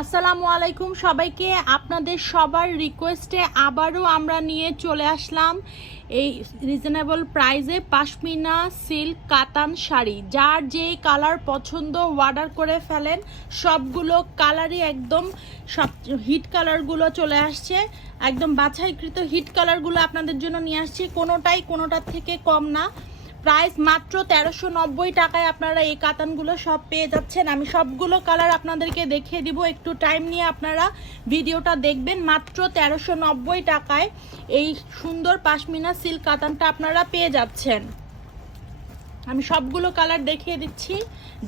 আসসালামু আলাইকুম সবাইকে। আপনাদের সবার রিকোয়েস্টে আবারও আমরা নিয়ে চলে আসলাম এই রিজনেবল প্রাইসে পাশমিনা সিল্ক কাতান শাড়ি। যার যে কালার পছন্দ অর্ডার করে ফেলেন। সবগুলো কালারই একদম সব হিট কালারগুলো চলে আসছে, একদম বাছাইকৃত হিট কালারগুলো আপনাদের জন্য নিয়ে আসছি। কোনোটার থেকে কম না। প্রাইস মাত্র 1390 টাকায় আপনারা এই কাতানগুলো সব পেয়ে যাচ্ছেন। আমি সবগুলো কালার আপনাদেরকে দেখিয়ে দিব, একটু টাইম নিয়ে আপনারা ভিডিওটা দেখবেন। মাত্র 1390 টাকায় এই সুন্দর পাশমিনা সিল্ক কাতানটা আপনারা পেয়ে যাচ্ছেন। আমি সবগুলো কালার দেখিয়ে দিচ্ছি।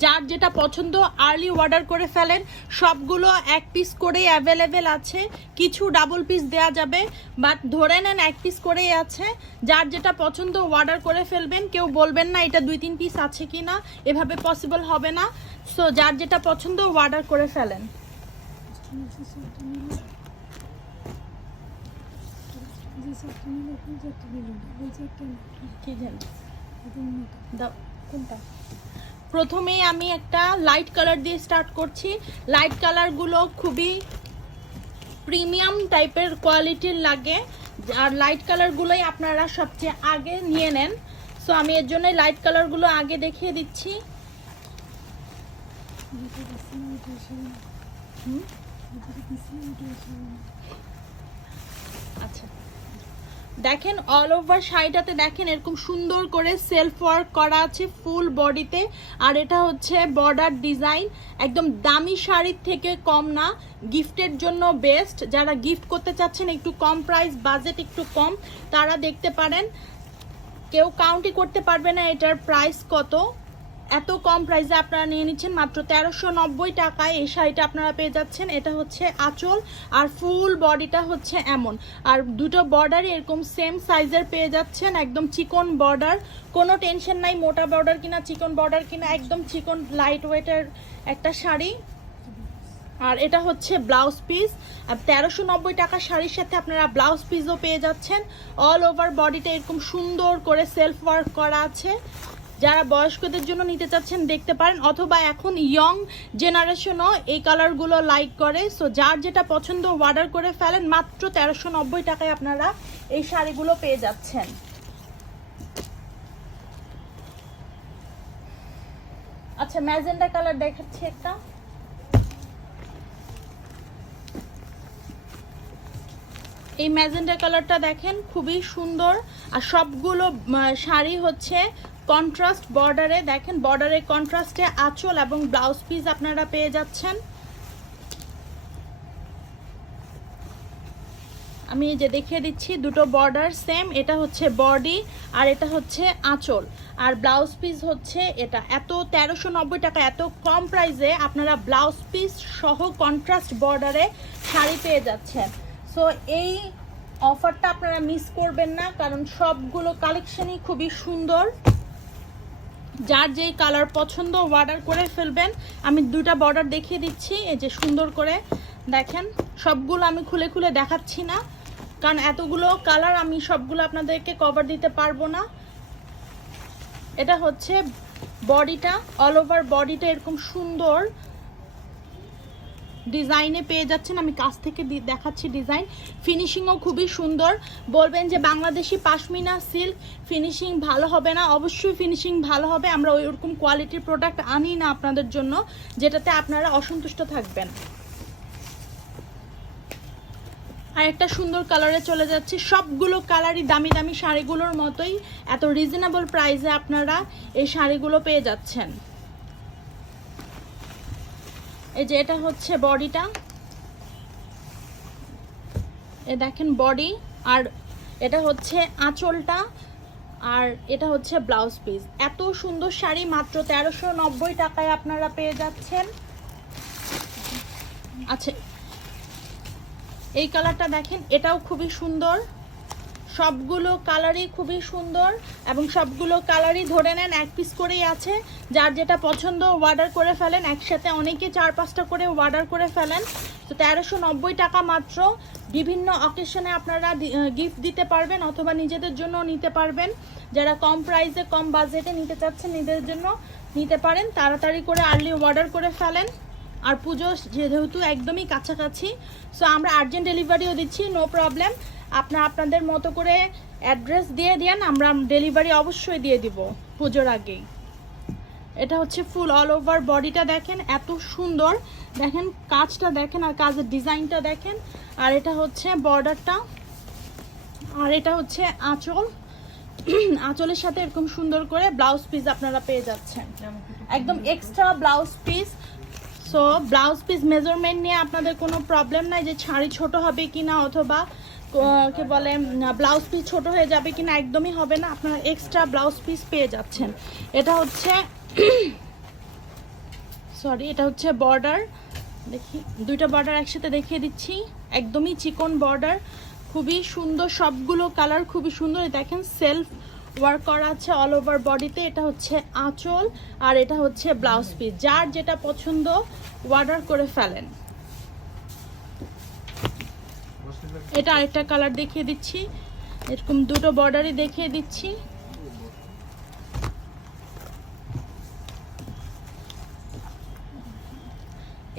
যার যেটা পছন্দ আর্লি অর্ডার করে ফেলেন। সবগুলো এক পিস করেই অ্যাভেলেবেল আছে, কিছু ডাবল পিস দেয়া যাবে, বাট ধরে নেন এক পিস করেই আছে। যার যেটা পছন্দ অর্ডার করে ফেলবেন। কেউ বলবেন না এটা 2-3 পিস আছে কি না, এভাবে পসিবল হবে না। সো যার যেটা পছন্দ অর্ডার করে ফেলেন। কি জানি কোনটা? প্রথমেই আমি একটা লাইট কালার দিয়ে স্টার্ট করছি। লাইট কালারগুলো খুবই প্রিমিয়াম টাইপের কোয়ালিটির লাগে, আর লাইট কালারগুলোই আপনারা সবচেয়ে আগে নিয়ে নেন। সো আমি এর জন্য লাইট কালারগুলো আগে দেখিয়ে দিচ্ছি। আচ্ছা, দেখেন অল ওভার শাড়িটাতে দেখেন এরকম সুন্দর করে সেলফ ওয়ার্ক করা আছে ফুল বডিতে। আর এটা হচ্ছে বর্ডার ডিজাইন। একদম দামি শাড়ির থেকে কম না, গিফটের জন্য বেস্ট। যারা গিফট করতে চাচ্ছেন, একটু কম প্রাইস, বাজেট একটু কম, তারা দেখতে পারেন। কেউ কাউন্টই করতে পারবে না এটার প্রাইস কত। এত কম প্রাইসে আপনারা নিয়ে নিচ্ছেন মাত্র 1390 টাকায় এই শাড়িটা আপনারা পেয়ে যাচ্ছেন। এটা হচ্ছে আঁচল, আর ফুল বডিটা হচ্ছে এমন। আর দুটো বর্ডারই এরকম সেম সাইজের পেয়ে যাচ্ছেন, একদম চিকন বর্ডার। কোনো টেনশন নাই মোটা বর্ডার কিনা চিকন বর্ডার কিনা, একদম চিকন লাইট ওয়েটের একটা শাড়ি। আর এটা হচ্ছে ব্লাউজ পিস। 1390 টাকা শাড়ির সাথে আপনারা ব্লাউজ পিসও পেয়ে যাচ্ছেন। অল ওভার বডিটা এরকম সুন্দর করে সেলফ ওয়ার্ক করা আছে। যারা বয়স্কদের জন্য নিতে চাচ্ছেন দেখতে পারেন, অথবা এখন ইয়ং জেনারেশনও এই কালারগুলো লাইক করে। সো যার যেটা পছন্দ অর্ডার করে ফেলেন। মাত্র 1390 টাকায় আপনারা এই শাড়িগুলো পেয়ে যাচ্ছেন। আচ্ছা, ম্যাজেন্ডা কালার দেখাচ্ছি একটা। এই ম্যাজেন্ডা কালারটা দেখেন খুবই সুন্দর। আর সবগুলো শাড়ি হচ্ছে কন্ট্রাস্ট বর্ডারে। দেখেন বর্ডারের কন্ট্রাস্টে আঁচল এবং ব্লাউজ পিস আপনারা পেয়ে যাচ্ছেন। আমি এই যে দেখিয়ে দিচ্ছি, দুটো বর্ডার সেম। এটা হচ্ছে বডি আর এটা হচ্ছে আঁচল, আর ব্লাউজ পিস হচ্ছে এটা। এত 1390 টাকা এত কম প্রাইসে আপনারা ব্লাউজ পিস সহ কন্ট্রাস্ট বর্ডারে শাড়ি পেয়ে যাচ্ছেন। সো এই অফারটা আপনারা মিস করবেন না, কারণ সবগুলো কালেকশনই খুবই সুন্দর। যার যেই কালার পছন্দ অর্ডার করে ফেলবেন। আমি দুটা বর্ডার দেখিয়ে দিচ্ছি, এই যে সুন্দর করে দেখেন। সবগুলো আমি খুলে খুলে দেখাচ্ছি না, কারণ এতগুলো কালার আমি সবগুলো আপনাদেরকে কভার দিতে পারবো না। এটা হচ্ছে বডিটা, অল ওভার বডিটা এরকম সুন্দর ডিজাইনে পেয়ে যাচ্ছেন। আমি কাছ থেকে দেখাচ্ছি ডিজাইন। ফিনিশিংও খুবই সুন্দর। বলবেন যে বাংলাদেশি পাশমিনা সিল্ক ফিনিশিং ভালো হবে না, অবশ্যই ফিনিশিং ভালো হবে। আমরা ওইরকম কোয়ালিটির প্রোডাক্ট আনি না আপনাদের জন্য যেটাতে আপনারা অসন্তুষ্ট থাকবেন। আর একটা সুন্দর কালারে চলে যাচ্ছে। সবগুলো কালারই দামি দামি শাড়িগুলোর মতোই এত রিজনেবল প্রাইসে আপনারা এই শাড়িগুলো পেয়ে যাচ্ছেন। এই যে এটা হচ্ছে বডিটা, এ দেখেন বডি, আর এটা হচ্ছে আঁচলটা, আর এটা হচ্ছে ব্লাউজ পিস। এত সুন্দর শাড়ি মাত্র 1390 টাকায় আপনারা পেয়ে যাচ্ছেন। আচ্ছা, এই কালারটা দেখেন, এটাও খুবই সুন্দর। সবগুলো কালারই খুবই সুন্দর এবং সবগুলো কালারই ধরে নেন এক পিস করেই আছে। যার যেটা পছন্দ অর্ডার করে ফেলেন। একসাথে অনেকে 4-5টা করে অর্ডার করে ফেলেন। তো 1390 টাকা মাত্র। বিভিন্ন অকেশনে আপনারা গিফট দিতে পারবেন অথবা নিজেদের জন্য নিতে পারবেন। যারা কম প্রাইসে কম বাজেটে নিতে চাচ্ছেন নিজেদের জন্য নিতে পারেন। তাড়াতাড়ি করে আর্লি অর্ডার করে ফেলেন। আর পুজো যেহেতু একদমই কাছাকাছি, সো আমরা আর্জেন্ট ডেলিভারিও দিচ্ছি, নো প্রবলেম। আপনাদের মতো করে অ্যাড্রেস দিয়ে দেন, আমরা ডেলিভারি অবশ্যই দিয়ে দিব পুজোর আগেই। এটা হচ্ছে ফুল অল ওভার বডিটা দেখেন, এত সুন্দর। দেখেন কাজটা দেখেন আর কাজের ডিজাইনটা দেখেন। আর এটা হচ্ছে বর্ডারটা, আর এটা হচ্ছে আঁচল। আঁচলের সাথে এরকম সুন্দর করে ব্লাউজ পিস আপনারা পেয়ে যাচ্ছেন, একদম extra blouse piece. So blouse piece measurement নিয়ে আপনাদের কোনো প্রবলেম নাই যে শাড়ি ছোট হবে কিনা, অথবা কে বলে ব্লাউজ পিস ছোট হয়ে যাবে কিনা, একদমই হবে না। আপনারা এক্সট্রা ব্লাউজ পিস পেয়ে যাচ্ছেন। এটা হচ্ছে সরি, এটা হচ্ছে বর্ডার। দেখি দুইটা বর্ডার একসাথে দেখিয়ে দিচ্ছি, একদমই চিকন বর্ডার, খুবই সুন্দর, সবগুলো কালার খুবই সুন্দর। দেখেন সেলফ ওয়ার্ক করা আছে অল ওভার বডিতে। এটা হচ্ছে আঁচল আর এটা হচ্ছে ব্লাউজ পিস। যার যেটা পছন্দ অর্ডার করে ফেলেন। এটা আরেকটা কালার দেখিয়ে দিচ্ছি, এরকম দুটো বর্ডারই দেখিয়ে দিচ্ছি।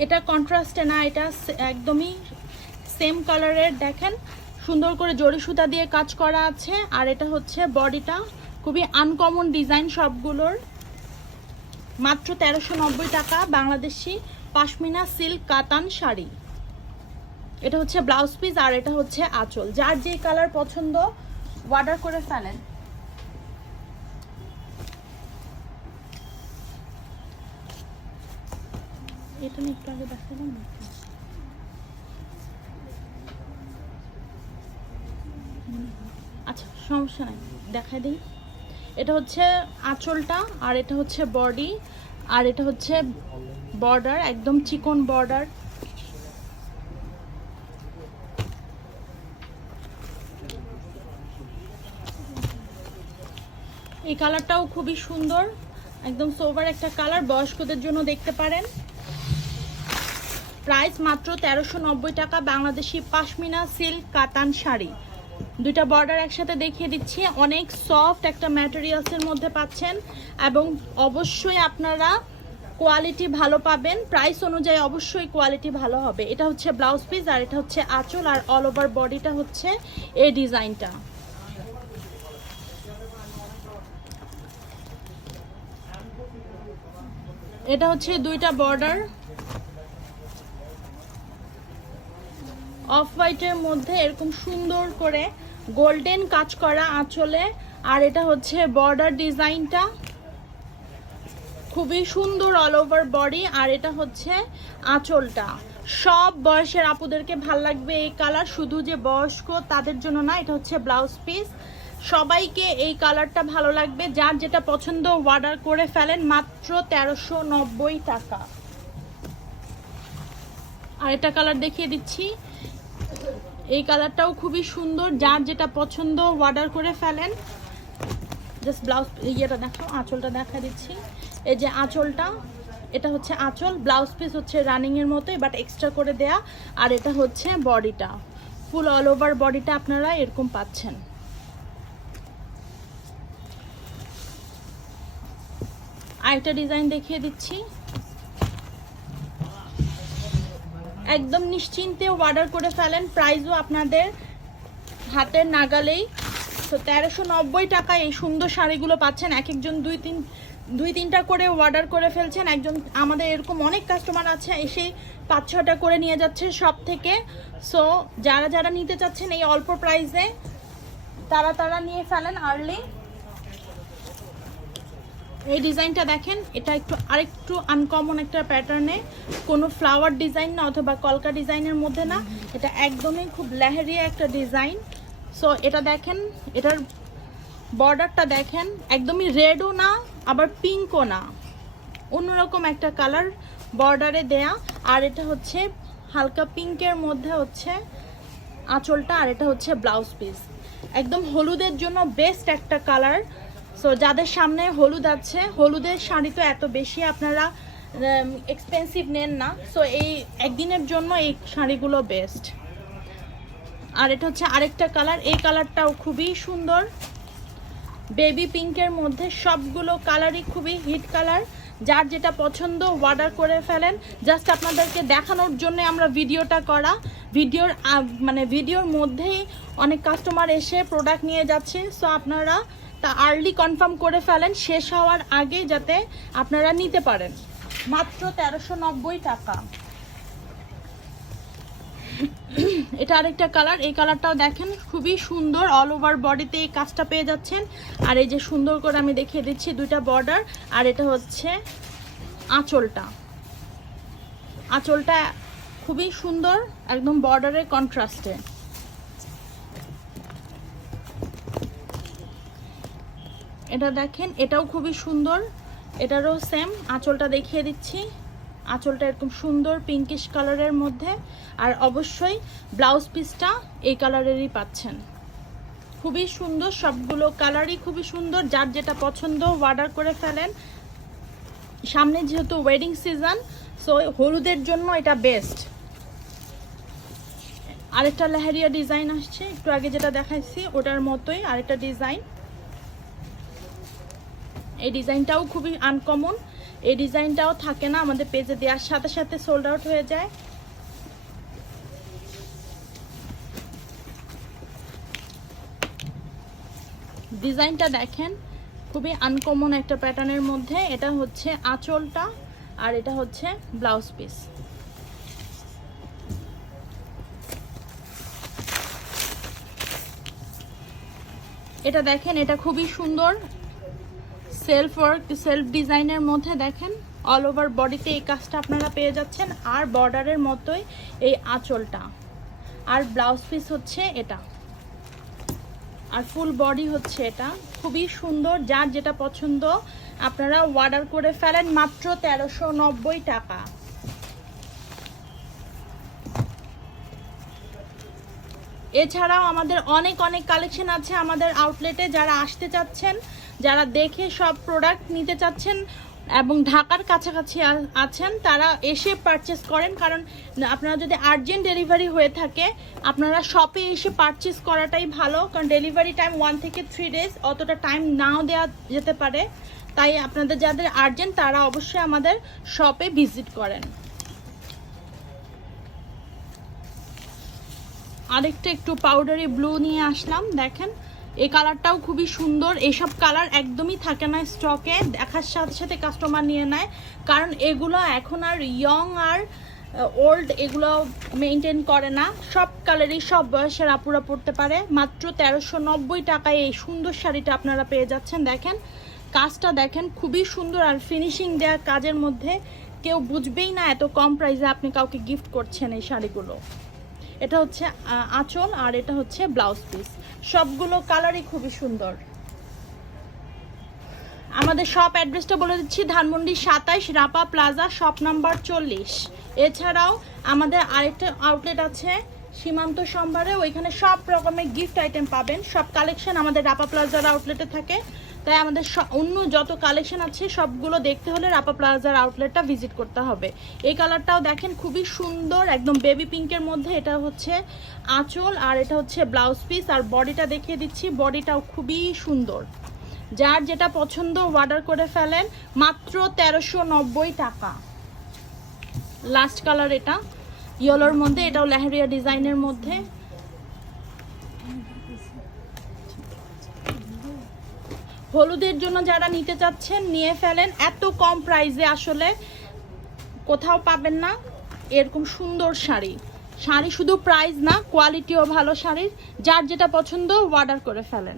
এটা কন্ট্রাস্টে না, এটা একদমই সেম কালারের। দেখেন সুন্দর করে জরি সুতা দিয়ে কাজ করা আছে। আর এটা হচ্ছে বডিটা, খুবই আনকমন ডিজাইন সবগুলোর। মাত্র 1390 টাকা বাংলাদেশি পাশমিনা সিল্ক কাতান শাড়ি। এটা হচ্ছে ব্লাউজ পিস আর এটা হচ্ছে আঁচল। যার যে কালার পছন্দ অর্ডার করে ফেলেন। এটা নিয়ে একটু আগে দেখালাম না, আচ্ছা সমস্যা নাই, দেখাই দিই। এটা হচ্ছে আঁচলটা আর এটা হচ্ছে বডি আর এটা হচ্ছে বর্ডার, একদম চিকন বর্ডার। এই কালারটাও খুবই সুন্দর, একদম সোভার একটা কালার, বয়স্কদের জন্য দেখতে পারেন। প্রাইস মাত্র 1390 টাকা বাংলাদেশি পাশমিনা সিল্ক কাতান শাড়ি। দুইটা বর্ডার একসাথে দেখিয়ে দিচ্ছি, অনেক সফট একটা ম্যাটেরিয়ালসের মধ্যে পাচ্ছেন এবং অবশ্যই আপনারা কোয়ালিটি ভালো পাবেন। প্রাইস অনুযায়ী অবশ্যই কোয়ালিটি ভালো হবে। এটা হচ্ছে ব্লাউজ পিস আর এটা হচ্ছে আঁচল আর অল ওভার বডিটা হচ্ছে এই ডিজাইনটা। এটা হচ্ছে দুইটা বর্ডার, অফ হোয়াইটের মধ্যে এরকম সুন্দর করে গোল্ডেন কাজ করা আঁচলে। আর এটা হচ্ছে বর্ডার ডিজাইনটা, খুবই সুন্দর অল ওভার বডি। আর এটা হচ্ছে আঁচলটা। সব বয়সের আপুদেরকে ভাল লাগবে এই কালার, শুধু যে বয়স্ক তাদের জন্য না। এটা হচ্ছে ব্লাউজ পিস, সবাইকে এই কালারটা ভালো লাগবে। যার যেটা পছন্দ অর্ডার করে ফেলেন, মাত্র 1390 টাকা। আর এটা কালার দেখিয়ে দিচ্ছি, এই কালারটাও খুবই সুন্দর। যার যেটা পছন্দ অর্ডার করে ফেলেন। জাস্ট ব্লাউজ ইয়েটা দেখো, আঁচলটা দেখা দিচ্ছি। এই যে আঁচলটা, এটা হচ্ছে আঁচল, ব্লাউজ পিস হচ্ছে রানিং এর মতোই বাট এক্সট্রা করে দেয়া। আর এটা হচ্ছে বডিটা, ফুল অল ওভার বডিটা আপনারা এরকম পাচ্ছেন। আরেকটা ডিজাইন দেখিয়ে দিচ্ছি, একদম নিশ্চিন্তে অর্ডার করে ফেলেন। প্রাইসও আপনাদের হাতের নাগালেই। তো 1390 টাকায় এই সুন্দর শাড়িগুলো পাচ্ছেন। এক একজন দুই তিনটা করে অর্ডার করে ফেলছেন। একজন আমাদের এরকম অনেক কাস্টমার আছে, এসে 5-6টা করে নিয়ে যাচ্ছে সব থেকে। সো যারা নিতে চাচ্ছেন এই অল্প প্রাইসে, তারা নিয়ে ফেলেন আর্লি। এই ডিজাইনটা দেখেন, এটা আরেকটু আনকমন একটা প্যাটার্নে, কোনো ফ্লাওয়ার ডিজাইন না অথবা কলকা ডিজাইনের মধ্যে না, এটা একদমই খুব লেহেরিয়া একটা ডিজাইন। সো এটা দেখেন, এটার বর্ডারটা দেখেন, একদমই রেডও না আবার পিঙ্কও না, অন্যরকম একটা কালার বর্ডারে দেয়া। আর এটা হচ্ছে হালকা পিঙ্কের মধ্যে হচ্ছে আঁচলটা আর এটা হচ্ছে ব্লাউজ পিস। একদম হলুদের জন্য বেস্ট একটা কালার। সো যাদের সামনে হলুদ আছে, হলুদের শাড়ি তো এত বেশি আপনারা এক্সপেন্সিভ নেন না, সো এই একদিনের জন্য এই শাড়িগুলো বেস্ট। আর এটা হচ্ছে আরেকটা কালার, এই কালারটাও খুবই সুন্দর, বেবি পিঙ্কের মধ্যে। সবগুলো কালারই খুবই হিট কালার। যার যেটা পছন্দ অর্ডার করে ফেলেন। জাস্ট আপনাদেরকে দেখানোর জন্য আমরা ভিডিওটা করা। ভিডিওর মধ্যেই অনেক কাস্টমার এসে প্রোডাক্ট নিয়ে যাচ্ছে, সো আপনারা তা আর্লি কনফার্ম করে ফেলেন শেষ হওয়ার আগে, যাতে আপনারা নিতে পারেন। মাত্র 1390 টাকা। এটা আরেকটা কালার, এই কালারটাও দেখেন খুবই সুন্দর, অল ওভার বডিতে এই কাজটা পেয়ে যাচ্ছেন। আর এই যে সুন্দর করে আমি দেখিয়ে দিচ্ছি দুইটা বর্ডার, আর এটা হচ্ছে আঁচলটা খুবই সুন্দর, একদম বর্ডারের কন্ট্রাস্টে। এটা দেখেন, এটাও খুবই সুন্দর, এটারও সেম আঁচলটা দেখিয়ে দিচ্ছি। আঁচলটা এরকম সুন্দর পিঙ্কিশ কালারের মধ্যে, আর অবশ্যই ব্লাউজ পিসটা এই কালারেরই পাচ্ছেন। খুবই সুন্দর, সবগুলো কালারই খুবই সুন্দর। যার যেটা পছন্দ অর্ডার করে ফেলেন। সামনে যেহেতু ওয়েডিং সিজন, সো হলুদের জন্য এটা বেস্ট। আরেকটা লেহেরিয়া ডিজাইন আসছে, একটু আগে যেটা দেখাইছি ওটার মতোই আরেকটা ডিজাইন। এই ডিজাইনটাও খুবই আনকমন, এই ডিজাইনটাও থাকে না আমাদের পেজে, দেওয়ার সাথে সাথে সোল্ড আউট হয়ে যায়। ডিজাইনটা দেখেন, খুবই আনকমন একটা প্যাটার্নের মধ্যে। এটা হচ্ছে আঁচলটা, আর এটা হচ্ছে ব্লাউজ পিস। এটা দেখেন, এটা খুবই সুন্দর সেলফ ওয়ার্ক, সেলফ ডিজাইনের মধ্যে দেখেন অল ওভার বডিতে এই কাজটা আপনারা পেয়ে যাচ্ছেন। আর বর্ডারের মতোই এই আঁচলটা, আর ব্লাউজ পিস হচ্ছে এটা, আর ফুল বডি হচ্ছে এটা। খুবই সুন্দর, যার যেটা পছন্দ আপনারা অর্ডার করে ফেলেন। মাত্র 1390 টাকা। এছাড়াও আমাদের অনেক কালেকশন আছে আমাদের আউটলেটে। যারা আসতে চাচ্ছেন, যারা দেখে সব প্রোডাক্ট নিতে চাচ্ছেন এবং ঢাকার কাছাকাছি আছেন, তারা এসে পারচেস করেন। কারণ আপনারা যদি আর্জেন্ট ডেলিভারি হয়ে থাকে, আপনারা শপে এসে পারচেস করাটাই ভালো। কারণ ডেলিভারি টাইম 1 থেকে 3 ডেজ, অতটা টাইম নাও দেওয়া যেতে পারে। তাই আপনাদের যাদের আর্জেন্ট, তারা অবশ্যই আমাদের শপে ভিজিট করেন। আরেকটা একটু পাউডারি ব্লু নিয়ে আসলাম, দেখেন এই কালারটাও খুবই সুন্দর। এইসব কালার একদমই থাকে না স্টকে, দেখার সাথে সাথে কাস্টমার নিয়ে নেয়। কারণ এগুলো এখন আর ইয়ং আর ওল্ড এগুলো মেনটেন করে না, সব কালারই সব বয়সের আপুরা পরতে পারে। মাত্র 1390 টাকায় এই সুন্দর শাড়িটা আপনারা পেয়ে যাচ্ছেন। দেখেন কাজটা দেখেন, খুবই সুন্দর, আর ফিনিশিং দেওয়া কাজের মধ্যে কেউ বুঝবেই না এত কম প্রাইসে আপনি কাউকে গিফট করছেন এই শাড়িগুলো। এটা হচ্ছে আঁচল, আর এটা হচ্ছে ব্লাউজ পিস। সবগুলো কালারই খুবই সুন্দর। আমাদের শপ অ্যাড্রেসটা বলে দিচ্ছি, Dhanmondi 27 Rapa plaza, shop number 40। এছাড়াও আমাদের আরেকটা আউটলেট আছে সীমান্ত সম্ভারে, ওইখানে সব রকমের গিফট আইটেম পাবেন। সব কালেকশন আমাদের রাপা প্লাজার আউটলেটে থাকে। তাই আমাদের অন্য যত কালেকশন আছে সবগুলো দেখতে হলে রাপা প্লাজার আউটলেটটা ভিজিট করতে হবে। এই কালারটাও দেখেন খুবই সুন্দর, একদম বেবি পিঙ্কের মধ্যে। এটা হচ্ছে আঁচল, আর এটা হচ্ছে ব্লাউজ পিস। আর বডিটা দেখিয়ে দিচ্ছি, বডিটাও খুবই সুন্দর। যার যেটা পছন্দ অর্ডার করে ফেলেন। মাত্র 1390 টাকা। লাস্ট কালার এটা ইয়েলোর মধ্যে, এটাও লেহেরিয়া ডিজাইনের মধ্যে। হলুদের জন্য যারা নিতে চাচ্ছেন নিয়ে ফেলেন। এত কম প্রাইসে আসলে কোথাও পাবেন না এরকম সুন্দর শাড়ি। শুধু প্রাইস না, কোয়ালিটিও ভালো শাড়ির। যার যেটা পছন্দ অর্ডার করে ফেলেন।